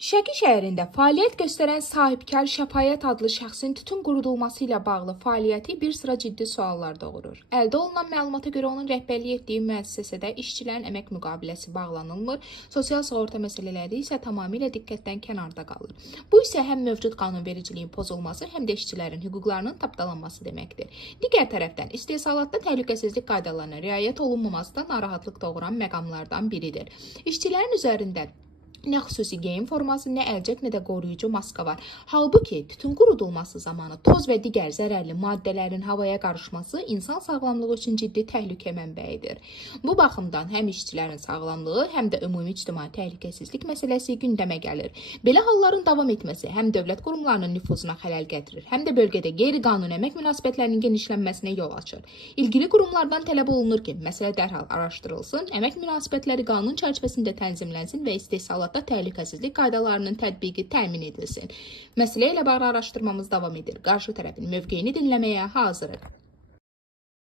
Şəki şəhərində fəaliyyət göstərən sahibkar Şəfaət adlı şəxsin tütün qurudulması ilə bağlı fəaliyyəti bir sıra ciddi suallar doğurur. Əldə olunan məlumata görə onun rəhbərlik etdiyi müəssisədə işçilərin əmək müqaviləsi bağlanılmır, sosial sığorta məsələləri isə tamamilə diqqətdən kənarda qalır. Bu isə həm mövcud qanunvericiliyin pozulması, həm də işçilərin hüquqlarının tapdalanması deməkdir. Digər tərəfdən, istehsalatda təhlükəsizlik qaydalarına riayət olunmaması da narahatlıq doğuran məqamlardan biridir. İşçilərin üzərində nə xüsusi geyim forması, nə əlcək, nə də qoruyucu maska var. Halbuki tütün qurudulması zamanı toz və digər zərərli maddələrin havaya qarışması insan sağlamlığı üçün ciddi təhlükə mənbəyidir. Bu baxımdan həm işçilərin sağlamlığı, həm də ümumi ictimai təhlükəsizlik məsələsi gündəmə gəlir. Belə halların davam etməsi həm dövlət qurumlarının nüfuzuna xələl gətirir, həm də bölgədə qeyri-qanuni əmək münasibətlərinin genişlənməsinə yol açır. İlgili qurumlardan tələb olunur ki, məsələ dərhal araşdırılsın, əmək münasibətləri qanun çərçivəsində tənzimlənsin və istehsalat təhlükəsizlik qaydalarının tətbiqi təmin edilsin. Məsələ ilə bağlı araşdırmamız davam edir. Qarşı tərəfin mövqeyini dinləməyə hazırıq.